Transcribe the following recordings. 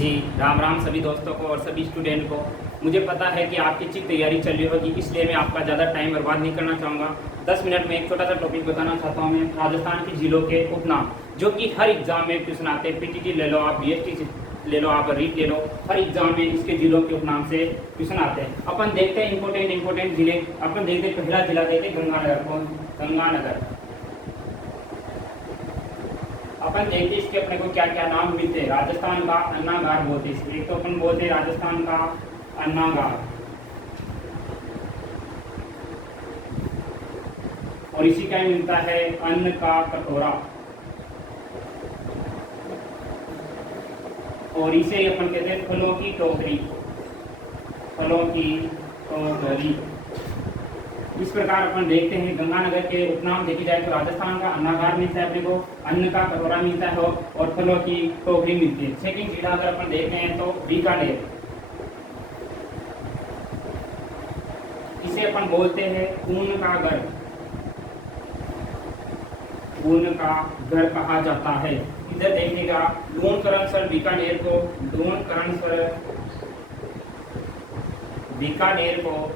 जी राम राम सभी दोस्तों को और सभी स्टूडेंट को। मुझे पता है कि आपकी अच्छी तैयारी चल रही होगी, इसलिए मैं आपका ज़्यादा टाइम बर्बाद नहीं करना चाहूँगा। 10 मिनट में एक छोटा सा टॉपिक बताना चाहता हूँ मैं, राजस्थान की जिलों के उपनाम, जो कि हर एग्जाम में क्वेश्चन आते हैं। पीटीटी ले लो, आप बीएसटी ले लो, आप रीट ले लो, हर एग्जाम में इसके जिलों के उपनाम से क्वेश्चन आते हैं। अपन देखते हैं इंपॉर्टेंट जिले। अपन देखते हैं पहला जिला, देखते हैं गंगानगर। कौन? गंगानगर। अपन देखते इसके अपने को क्या क्या नाम मिलते हैं। राजस्थान का अन्नागार बोलते हैं इसको। एक तो अपन बोलते हैं राजस्थान का अन्नागार, और इसी का मिलता है अन्न का कटोरा, और इसे अपन कहते हैं फलों की टोकरी। फलों की टोकरी। इस प्रकार अपन देखते हैं गंगानगर के उपनाम देखी जाए तो राजस्थान का अन्नागार मिलता है अपने को, अन्न का कटोरा मिलता है और फलों की टोकरी मिलती है। सेकंड जिला अगर अपन देखते हैं तो बीकानेर। इसे अपन बोलते हैं ऊन का घर। ऊन का घर कहा जाता है। इधर देखिएगा लूणकरणसर बीकानेर को, लूणकरणसर बीकानेर को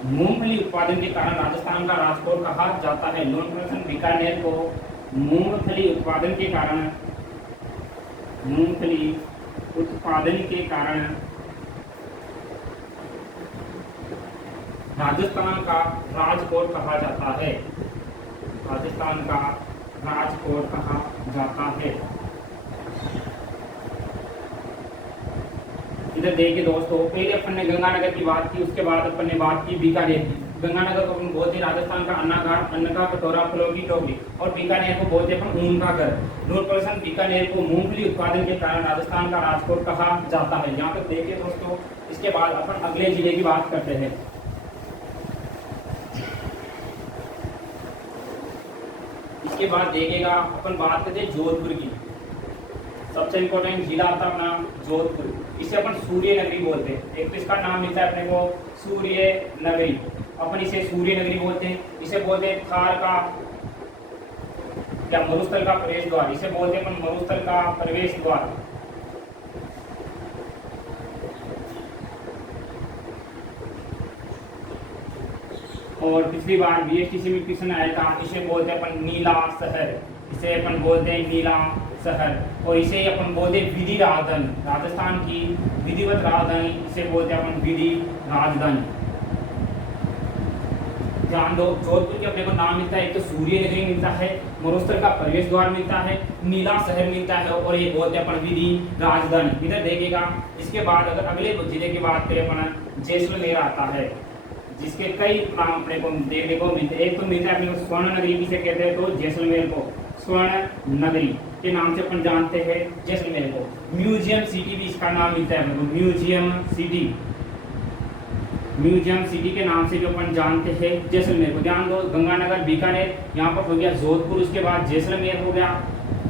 मूंगफली उत्पादन के कारण राजस्थान का राजकोट कहा जाता है। लूणकरणसर बीकानेर को मूंगफली उत्पादन के कारण, मूंगफली उत्पादन के कारण राजस्थान का राजकोट कहा जाता है। राजस्थान का राजकोट कहा जाता है। इधर देखिए दोस्तों, पहले अपन ने गंगानगर की बात की, उसके बाद अपन ने बात की बीकानेर की। गंगानगर को अपन बोलते हैं राजस्थान का अन्नागार, अन्न का कटोरा, फलों की टोकरी, और बीकानेर को बोलते हैं अपन ऊन का घर। 9% बीकानेर को मूंगफली उत्पादन के कारण राजस्थान का राजकोट कहा जाता है। यहाँ तक देखिए दोस्तों। इसके बाद अपन अगले जिले की बात करते हैं। इसके बाद देखिएगा अपन बात करते हैं जोधपुर की। सबसे इंपॉर्टेंट जिला आता है अपना जोधपुर। इसे अपन सूर्य नगरी बोलते हैं। एक तो इसका नाम मिलता है अपने को सूर्य नगरी, अपन इसे सूर्य नगरी बोलते हैं। इसे बोलते हैं थार का या मरुस्थल का प्रवेश द्वार। इसे बोलते हैं अपन मरुस्थल का प्रवेश द्वार। और पिछली बार बीएसटीसी में क्वेश्चन आया था, इसे बोलते हैं अपन नीला शहर। इसे अपन बोलते हैं नीला शहर, और इसे अपन बोलते हैं विधि राजधानी। राजस्थान की विधिवत राजधानी इसे बोलते हैं अपन विधि राजधानी। ध्यान दो, जोधपुर के अपने को नाम मिलता है, एक तो सूर्य नगरी मिलता है, मरुस्थल का प्रवेश द्वार मिलता है, नीला शहर मिलता है, और ये बोलते हैं अपन विधि राजधानी। इधर देखिएगा। इसके बाद अगर अगले जिले की बात करें अपन, जैसलमेर आता है, जिसके कई नाम अपने को देखने को मिलते हैं। एक तो मिलता है अपने को स्वर्ण नगरी, किसे कहते हैं तो जैसलमेर को स्वर्ण नगरी के नाम से अपन जानते हैं जैसलमेर को। म्यूजियम सिटी भी इसका नाम मिलता है अपने को, म्यूजियम सिटी। म्यूजियम सिटी के नाम से जो अपन जानते हैं जैसलमेर को। ध्यान दो, गंगानगर, बीकानेर, यहाँ पर हो गया जोधपुर, उसके बाद जैसलमेर हो गया।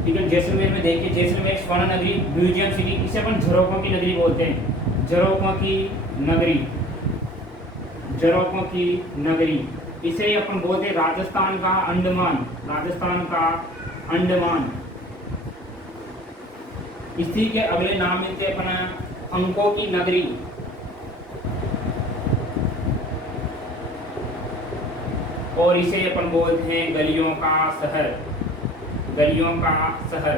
ठीक है, जैसलमेर में देखिए जैसलमेर स्वर्ण नगरी, म्यूजियम सिटी, इसे अपन झरोखों की नगरी बोलते हैं। झरोखों की नगरी, झरोखों की नगरी। इसे अपन बोलते हैं राजस्थान का अंडमान। राजस्थान का अंडमान। इसी के अगले नाम मिलते हैं अपना अंकों की नगरी। और इसे अपन बोलते हैं गलियों का शहर। गलियों का शहर।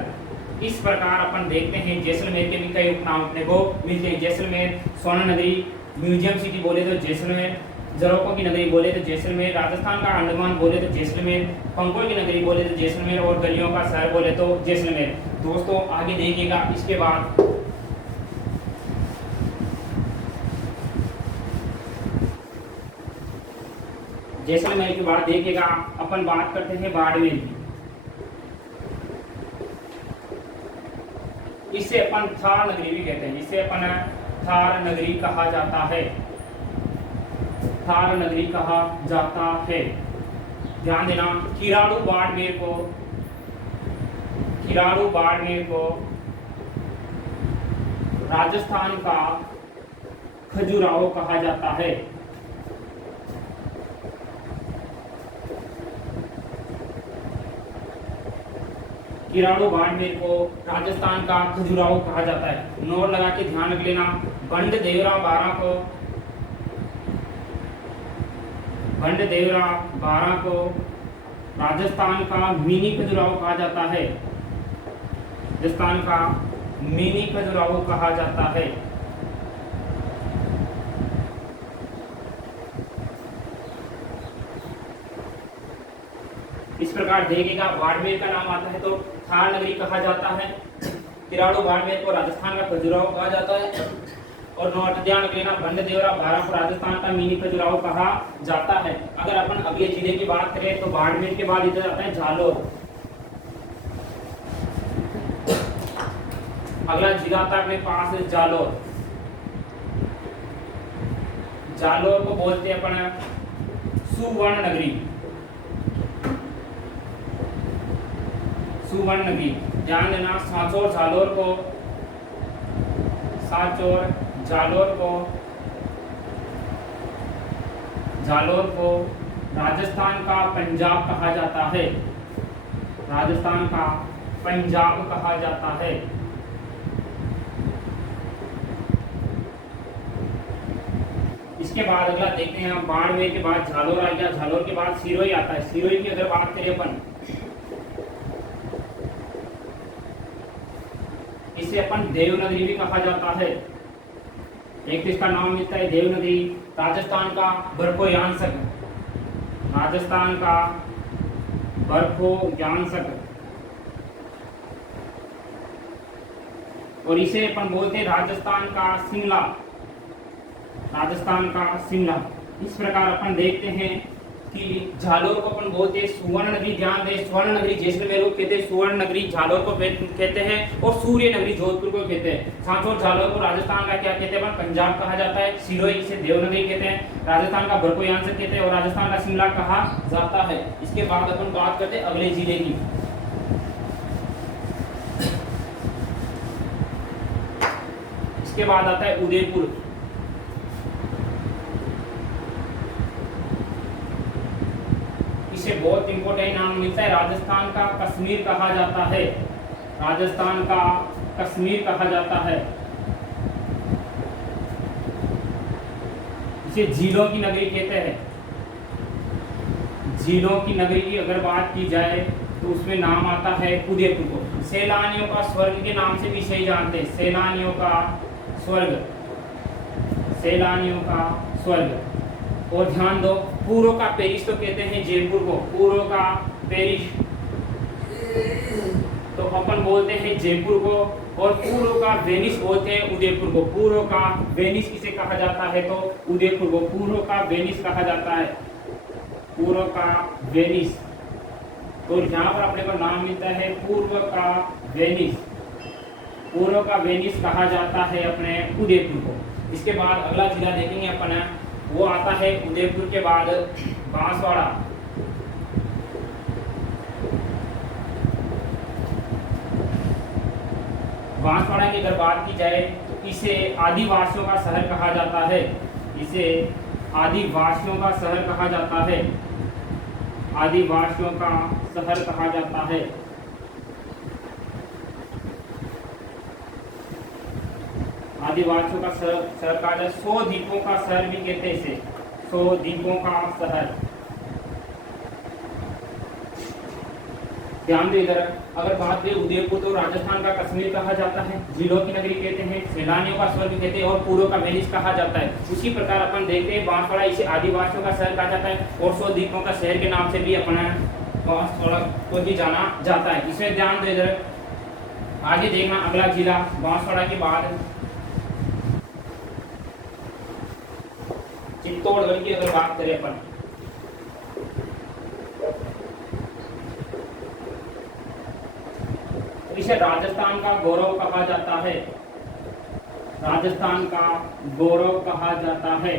इस प्रकार अपन देखते हैं जैसलमेर के भी कई उपनाम अपने को मिलते हैं। जैसलमेर स्वर्ण नगरी, म्यूजियम सिटी बोले तो जैसलमेर, झरोखों की नगरी बोले तो जैसलमेर, राजस्थान का अंडमान बोले तो जैसलमेर, पंखों की नगरी बोले तो जैसलमेर, और गलियों का शहर बोले तो जैसलमेर। दोस्तों आगे देखिएगा। इसके बाद जैसलमेर की बात देखिएगा। अपन बात करते हैं बाड़मेर की। इसे अपन थार नगरी भी कहते हैं। इसे अपन थार नगरी कहा जाता है। थार नगरी कहा जाता है। ध्यान देना, खिराड़ू बाड़मेर को, खिराड़ू बाड़मेर को राजस्थान का खजुराहो कहा जाता है। किराड़ू बाड़मेर को राजस्थान का खजुराहो कहा जाता है। नोट लगा के ध्यान रख लेना। बंड देवरा बारह को राजस्थान का मिनी खजुराहो कहा जाता है। राजस्थान का मिनी खजुराहो कहा जाता है। इस प्रकार देखिएगा, बाड़मेर का नाम आता है तो थार नगरी कहा जाता है। किराड़ू बाड़मेर को राजस्थान का खजुराहो कहा जाता है। और नोट ध्यान रख लेना, बंड देवरा बारह को राजस्थान का मिनी खजुराहो कहा जाता है। अगर अपन अगले जिले की बात करें तो बाड़मेर के बाद इधर आता है जालोर। अगला जिला आता है अपने पास जालोर। जालोर को बोलते हैं अपन सुवर्ण नगरी। सुवर्ण नगरी ध्यान देना। सांचौर जालोर को राजस्थान का पंजाब कहा जाता है। राजस्थान का पंजाब कहा जाता है। इसके बाद अगला देखते हैं हम, बाड़मेर के बाद झालोर आ गया। झालोर के बाद सिरोही आता है। सिरोही की अगर बात करें अपन, इसे अपन देवनगरी भी कहा जाता है। एक तो इसका नाम मिलता है देवनगरी। राजस्थान का बरखोयांसक, राजस्थान का बरखोयांसक, और इसे अपन बोलते हैं राजस्थान का शिमला। राजस्थान का शिमला। इस प्रकार अपन देखते हैं कि झालोर को अपन बोलते हैं सुवर्ण नगरी। ध्यान दें, स्वर्ण नगरी जैसलमेर को कहते हैं, सुवर्ण नगरी झालोर को कहते हैं, और सूर्य नगरी जोधपुर को कहते हैं। सांचौर झालोर को राजस्थान का क्या कहते हैं अपन, पंजाब कहा जाता है। सिरोही से देवनगरी कहते हैं। राजस्थान का बरखोयांसक कहते हैं, और राजस्थान का शिमला कहा जाता है। इसके बाद अपन बात करते हैं अगले जिले की। इसके बाद आता है उदयपुर। इसे बहुत इंपॉर्टेंट नाम मिलता है, राजस्थान का कश्मीर कहा जाता है। राजस्थान का कश्मीर कहा जाता है। इसे झीलों की नगरी कहते हैं। झीलों की नगरी की अगर बात की जाए तो उसमें नाम आता है उदयपुर को। सैलानियों का स्वर्ग के नाम से भी इसे जानते हैं। सैलानियों का स्वर्ग, सैलानियों का स्वर्ग। और ध्यान दो, पूर्व का पेरिस तो कहते हैं जयपुर को। पूर्व का पेरिस तो अपन बोलते हैं जयपुर को, और पूर्व का वेनिस बोलते हैं उदयपुर को। पूर्व का वेनिस किसे कहा जाता है तो उदयपुर को पूर्व का वेनिस कहा जाता है। पूर्व का वेनिस, तो यहाँ पर अपने को नाम मिलता है पूर्व का वेनिस। पूर्व का वेनिस कहा जाता है अपने उदयपुर को। इसके बाद अगला जिला देखेंगे अपन, वो आता है उदयपुर के बाद बांसवाड़ा। बांसवाड़ा की अगर बात की जाए तो इसे आदिवासियों का शहर कहा जाता है। इसे आदिवासियों का शहर कहा जाता है। आदिवासियों का शहर कहा जाता है। आदिवासियों का शहर कहा जाए। 100 द्वीपों का शहर भी कहते हैं इसे। 100 द्वीपों का शहर। ध्यान दे इधर, अगर बात करें उदयपुर तो राजस्थान का कश्मीर कहा जाता है। जिलों की नगरी कहते हैं, सैलानियों का स्वर्ग कहते हैं, और पूर्व का वेनिस कहा जाता है। उसी प्रकार अपन देखते हैं बांसवाड़ा, इसे आदिवासियों का शहर कहा जाता है, और 100 द्वीपों का शहर के नाम से भी अपना बांसवाड़ा को भी जाना जाता है। इसमें ध्यान दे इधर, आगे देखना अगला जिला बांसवाड़ा के बाद चित्तौड़गढ़ की अगर बात करें अपन, इसे राजस्थान का गौरव कहा जाता है। राजस्थान का गौरव कहा जाता है।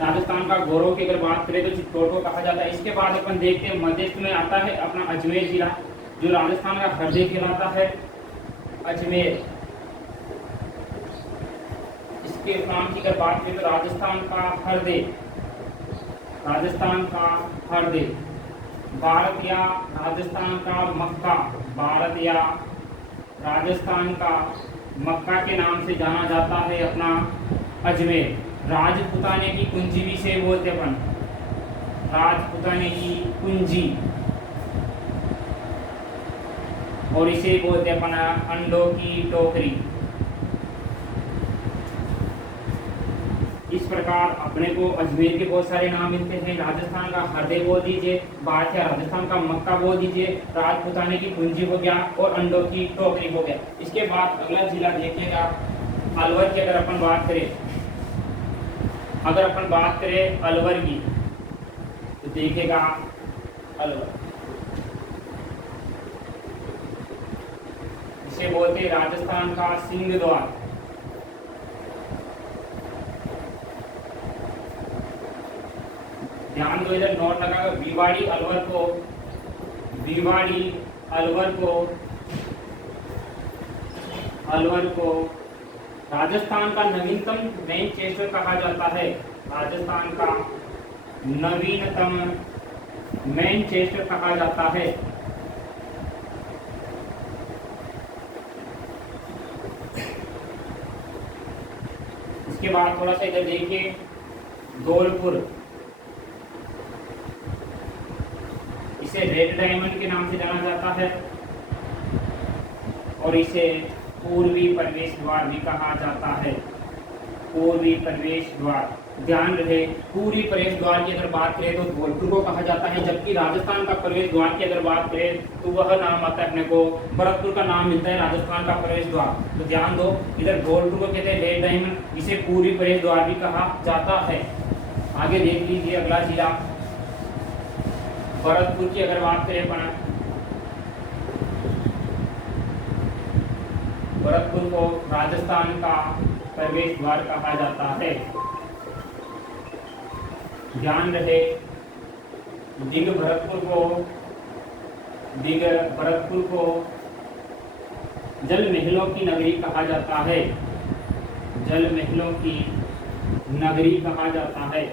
राजस्थान का गौरव की अगर बात करें तो चित्तौड़ को कहा जाता है। इसके बाद अपन देखते हैं मध्य में आता है अपना अजमेर जिला, जो राजस्थान का हृदय कहलाता है। अजमेर, इसके नाम की अगर बात करें तो राजस्थान का हृदय, राजस्थान का हृदय। भारत या राजस्थान का मक्का, भारत या राजस्थान का मक्का के नाम से जाना जाता है अपना अजमेर। राजपुताने की कुंजी भी से बोलते अपन, राजपुताने की कुंजी, और इसे बोलते अपन अंडों की टोकरी। इस प्रकार अपने को अजमेर के बहुत सारे नाम मिलते हैं। राजस्थान का हृदय बोल दीजिए, भारत या राजस्थान का मक्का बोल दीजिए, राजपुताने की कुंजी हो गया और अंडों की टोकरी हो गया। इसके बाद अगला जिला देखिएगा अलवर की। अगर अपन बात करें अलवर की, तो देखिएगा अलवर, इसे बोलते हैं राजस्थान का सिंह द्वार। ध्यान दो, इधर नोट लगाकर भिवाड़ी अलवर को राजस्थान का नवीनतम मैनचेस्टर कहा जाता है। राजस्थान का नवीनतम मैनचेस्टर कहा जाता है। इसके बाद थोड़ा सा इधर देखिए धौलपुर, इसे रेड डायमंड के नाम से जाना जाता है और इसे पूर्वी प्रवेश द्वार भी कहा जाता है। पूर्वी प्रवेश द्वार, ध्यान रहे पूर्वी प्रवेश द्वार की अगर बात करें तो धौलपुर को कहा जाता है, जबकि राजस्थान का प्रवेश द्वार की अगर बात करें तो वह नाम आता है अपने को भरतपुर का नाम मिलता है राजस्थान का प्रवेश द्वार। तो ध्यान दो, इधर धौलपुर को कहते हैं रेड डायमंड, इसे पूर्वी प्रवेश द्वार भी कहा जाता है। आगे देख लीजिए अगला जिला भरतपुर की अगर बात करें अपन, भरतपुर को राजस्थान का प्रवेश द्वार कहा जाता है। ध्यान रहे दिग भरतपुर को जल महलों की नगरी कहा जाता है। जल महलों की नगरी कहा जाता है।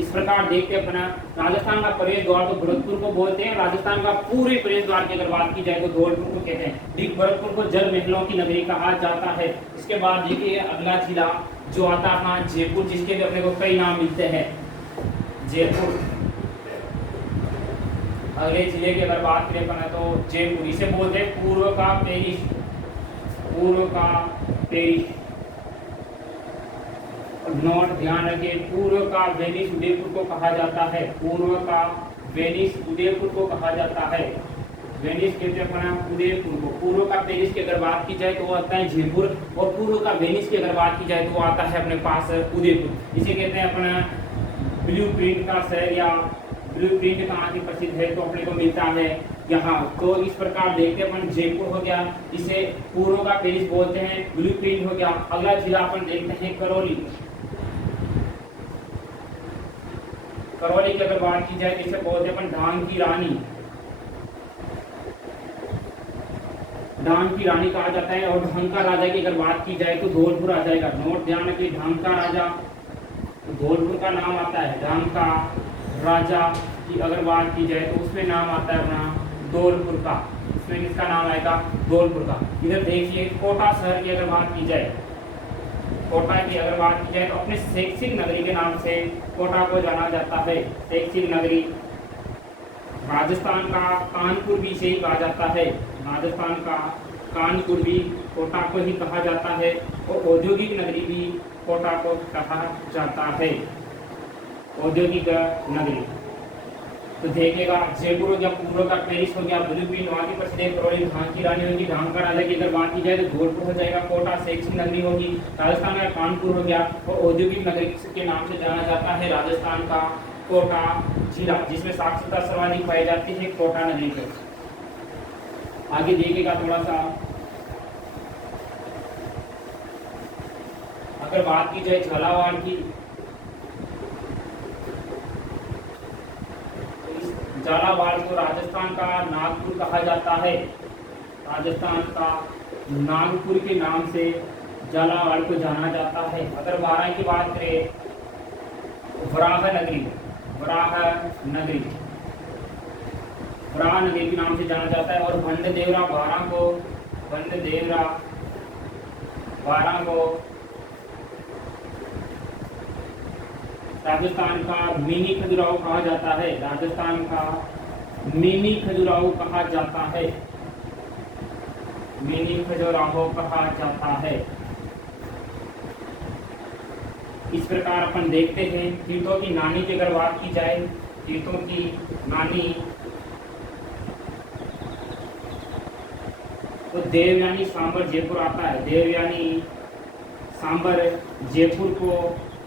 इस प्रकार देखते अपना राजस्थान का प्रवेश द्वार तो भरतपुर को बोलते हैं, राजस्थान का पूरे प्रवेश द्वार की अगर बात की जाए तो धौलपुर को कहते हैं। ठीक, भरतपुर को जल महलों की नगरी कहा जाता है। इसके बाद देखिए अगला जिला जो आता है अपना जयपुर, जिसके भी अपने को कई नाम मिलते हैं। जयपुर, अगले जिले की अगर बात करें अपना तो जयपुर, इसे बोलते हैं पूर्व का पेरिस, पूर्व का पेरिस। नोट ध्यान रखिए, पूर्व का वेनिस उदयपुर को कहा जाता है। पूर्व का वेनिस उदयपुर को कहा जाता है। वेनिस कहते हैं अपना उदयपुर को। पूर्व का पेरिस की अगर बात की जाए तो वो आता है जयपुर, और पूर्व का वेनिस की अगर बात की जाए तो वो आता है अपने पास उदयपुर। इसे कहते हैं अपना ब्लू प्रिंट का शहर, या ब्लू प्रिंट कहाँ की प्रसिद्ध है तो अपने को मिलता है यहाँ। तो इस प्रकार देखते हैं अपन जयपुर हो गया, इसे पूर्व का पेरिस बोलते हैं, ब्लू प्रिंट हो गया। अगला जिला अपन देखते हैं करौली। करौली की अगर बात की जाए तो इसे बोलते हैं अपन ढांग की रानी, ढांग की रानी कहा जाता है। और ढांग का राजा की अगर बात की जाए तो धौलपुर आ जाएगा। नोट ध्यान रखिए, ढांग का राजा तो धौलपुर का नाम आता है। ढांग का राजा की अगर बात की जाए तो उसमें नाम आता है अपना धौलपुर का। इसमें किसका नाम आएगा? धौलपुर का। इधर देखिए कोटा शहर की अगर बात की जाए, कोटा की अगर बात की जाए तो अपने शैक्षिक नगरी के नाम से कोटा को जाना जाता है। शैक्षिक नगरी, राजस्थान का कानपुर भी से ही कहा जाता है। राजस्थान का कानपुर भी कोटा को ही कहा जाता है, और औद्योगिक नगरी भी कोटा को कहा जाता है। औद्योगिक नगरी तो देखिएगा जयपुर हो गया, पूर्व का पेरिस हो गया, ब्लू प्रिंट वहाँ की प्रसिद्ध करौली ढांग की रानी होगी। ढांग का राजा की अगर बात की जाए तो धौलपुर हो जाएगा। कोटा शैक्षिक नगरी होगी। राजस्थान का कानपुर हो गया, और औद्योगिक नगरी के नाम से जाना जाता है राजस्थान का कोटा जिला, जिसमें साक्षरता सर्वाधिक पाई जाती है कोटा नगरी पे। आगे देखिएगा थोड़ा सा, अगर बात की जाए झालावाड़ की, झालावाड़ को राजस्थान का नागपुर कहा जाता है। राजस्थान का नागपुर के नाम से झालावाड़ को जाना जाता है। अगर वारा की बात करें, वराह नगरी, वराह नगरी, वराह नगरी के नाम से जाना जाता है। और भंडदेवरा बारा को, भंडदेवरा बारा को राजस्थान का मिनी खजुराहो कहा जाता है। राजस्थान का मिनी खजुराहो कहा जाता है, मिनी खजुराहो कहा जाता है। इस प्रकार अपन देखते हैं तीर्थों की नानी की अगर बात की जाए, तीर्थों की नानी तो देवयानी सांबर जयपुर आता है। देवयानी सांबर जयपुर को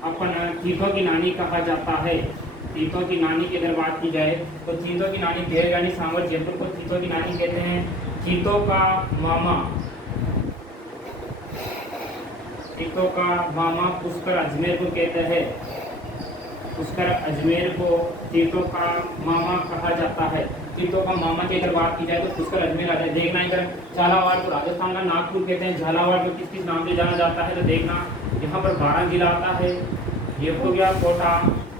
अपन तीर्थों की नानी कहा जाता है। तीर्थों की नानी की अगर बात की जाए तो तीर्थों की नानी देवयानी सांबर जयपुर को तीर्थों की नानी कहते हैं। तीर्थों का मामा, तीर्थों का मामा पुष्कर अजमेर को कहते हैं। पुष्कर अजमेर को तीर्थों का मामा कहा जाता है। तीर्थों का मामा की अगर बात की जाए तो पुष्कर अजमेर आ जाए। देखना इधर झालावाड़ को राजस्थान का नागपुर कहते हैं। झालावाड़ को किस किस नाम से जाना जाता है तो देखना यहाँ पर 12 जिला आता है, ये हो गया कोटा।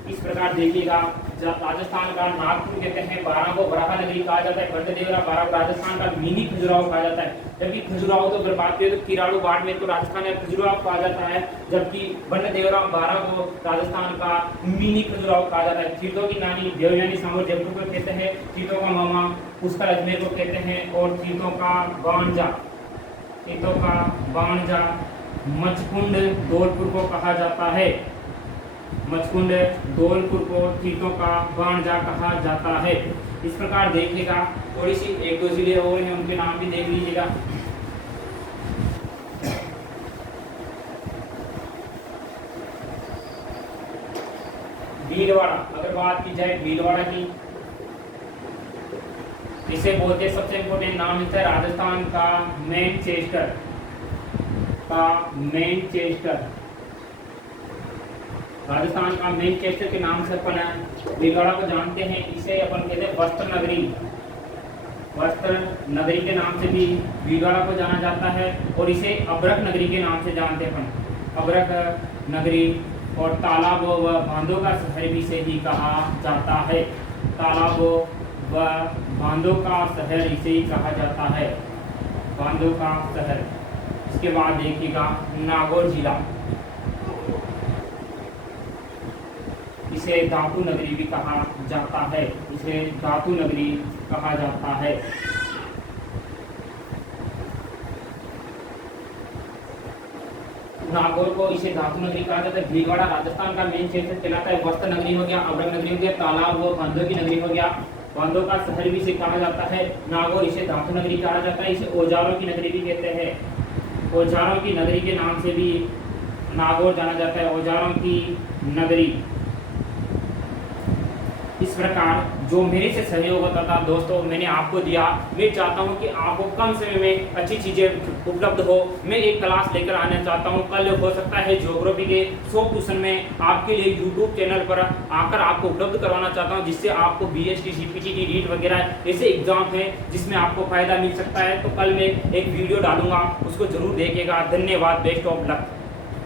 इस प्रकार देखिएगा राजस्थान का नागपुर कहते हैं, 12 को वराह नगरी कहा जाता है, भंडदेवरा 12 को राजस्थान का मिनी खजुराहो कहा जाता है। जबकि खजुराहो तो अगर बात करें तो किराड़ू बाड़मेर को राजस्थान का खजुराहो कहा जाता है, जबकि भंडदेवरा 12 को राजस्थान का मिनी खजुराहो कहा जाता है। तीर्थों की नानी देवयानी सांबर जयपुर को कहते हैं, तीर्थों का मामा पुष्कर अजमेर को कहते हैं। और तीर्थों का बाणजा, तीर्थों का बाणजा मचकुंड धौलपुर को कहा जाता है। मचकुंड धौलपुर को तीर्थों का बाणजा कहा जाता है। इस प्रकार देखिएगा थोड़ी सी 1-2 जिले और हैं, उनके नाम भी देख लीजिएगा। भीलवाड़ा, अगर बात की जाए भीलवाड़ा की, इसे बोलते सबसे इम्पोर्टेंट नाम मिलता है राजस्थान का मैनचेस्टर, का मैनचेस्टर, राजस्थान का मैनचेस्टर के नाम से अपन भीलवाड़ा को जानते हैं। इसे अपन कहते हैं वस्त्र नगरी, वस्त्र नगरी के नाम से भी भीलवाड़ा को जाना जाता है। और इसे अबरक नगरी के नाम से जानते हैं अपन, अबरक नगरी। और तालाबों व बांधों का शहर भी से ही कहा जाता है, तालाबों व बांधों का शहर इसे ही कहा जाता है, बांधों का शहर। इसके बाद देखिएगा नागौर जिला, इसे धातु नगरी भी कहा जाता है, इसे धातु नगरी कहा जाता है। नागौर को इसे धातु नगरी कहा जाता है। भीलवाड़ा राजस्थान का मेन क्षेत्र कहलाता है। वस्त्र नगरी हो गया, अबरक नगरी हो गया, तालाब व बांधों की नगरी हो गया, बांधों का शहर भी इसे कहा जाता है। नागौर इसे धातु नगरी कहा जाता है। इसे औजारों की नगरी भी कहते हैं, औजारों की नगरी के नाम से भी नागौर जाना जाता है, औजारों की नगरी। इस प्रकार जो मेरे से सहयोग होता था दोस्तों मैंने आपको दिया। मैं चाहता हूं कि आपको कम समय में अच्छी चीज़ें उपलब्ध हो। मैं एक क्लास लेकर आना चाहता हूं। कल हो सकता है ज्योग्राफी के 100 क्वेश्चन में आपके लिए यूट्यूब चैनल पर आकर आपको उपलब्ध करवाना चाहता हूं, जिससे आपको BST, CPT, नीट वगैरह ऐसे एग्जाम हैं जिसमें आपको फ़ायदा मिल सकता है। तो कल मैं एक वीडियो डालूंगा, उसको जरूर देखिएगा। धन्यवाद, बेस्ट ऑफ लक।